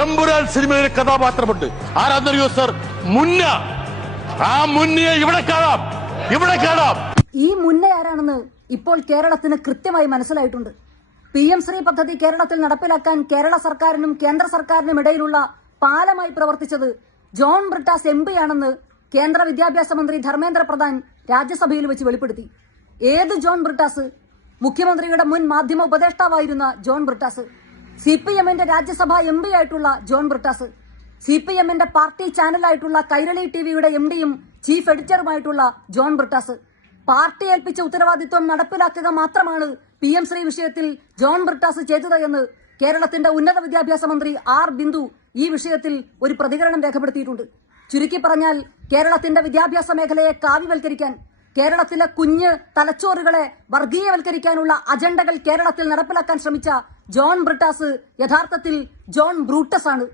എമ്പുരാൻ സിനിമയിലെ കഥാപാത്രമുണ്ട്. ആരാന്നറിയോ സർ? മുന്ന. ആ മുന്നയെ ഇവിടെ കാണാം. ഇവിടെ കാണാം. ഈ മുന്ന ആരാണെന്ന് ഇപ്പോൾ കേരളത്തിന് കൃത്യമായി മനസ്സിലായിട്ടുണ്ട്. പി എം ശ്രീ പദ്ധതി കേരളത്തിൽ നടപ്പിലാക്കാൻ കേരള സർക്കാരിനും കേന്ദ്ര സർക്കാരിനും ഇടയിലുള്ള പാലമായി പ്രവർത്തിച്ചത് ജോൺ ബ്രിട്ടാസ് എം ആണെന്ന് കേന്ദ്ര വിദ്യാഭ്യാസ മന്ത്രി ധർമ്മേന്ദ്ര പ്രധാൻ രാജ്യസഭയിൽ വെച്ച് വെളിപ്പെടുത്തി. ഏത് ജോൺ ബ്രിട്ടാസ്? മുഖ്യമന്ത്രിയുടെ മുൻ മാധ്യമ ഉപദേഷ്ടാവായിരുന്ന ജോൺ ബ്രിട്ടാസ്. സി പി എമ്മിന്റെ രാജ്യസഭാ എം പി ആയിട്ടുള്ള ജോൺ ബ്രിട്ടാസ് സി പി എമ്മിന്റെ പാർട്ടി ചാനലായിട്ടുള്ള കൈരളി ടിവിയുടെ എം ഡിയും ചീഫ് എഡിറ്ററുമായിട്ടുള്ള ജോൺ ബ്രിട്ടാസ്. പാർട്ടി ഏൽപ്പിച്ച ഉത്തരവാദിത്വം നടപ്പിലാക്കുക മാത്രമാണ് പി എം ശ്രീ വിഷയത്തിൽ ജോൺ ബ്രിട്ടാസ് ചെയ്തതെന്ന് കേരളത്തിന്റെ ഉന്നത വിദ്യാഭ്യാസ മന്ത്രി ആർ ബിന്ദു ഈ വിഷയത്തിൽ ഒരു പ്രതികരണം രേഖപ്പെടുത്തിയിട്ടുണ്ട്. ചുരുക്കി പറഞ്ഞാൽ കേരളത്തിന്റെ വിദ്യാഭ്യാസ മേഖലയെ കാവ്യവൽക്കരിക്കാൻ കേരളത്തിലെ കുഞ്ഞ് തലച്ചോറുകളെ വർഗീയവൽക്കരിക്കാനുള്ള അജണ്ടകൾ കേരളത്തിൽ നടപ്പിലാക്കാൻ ശ്രമിച്ച ജോൺ ബ്രിട്ടാസ് യഥാർത്ഥത്തിൽ ജോൺ ബ്രൂട്ടസ് ആണ്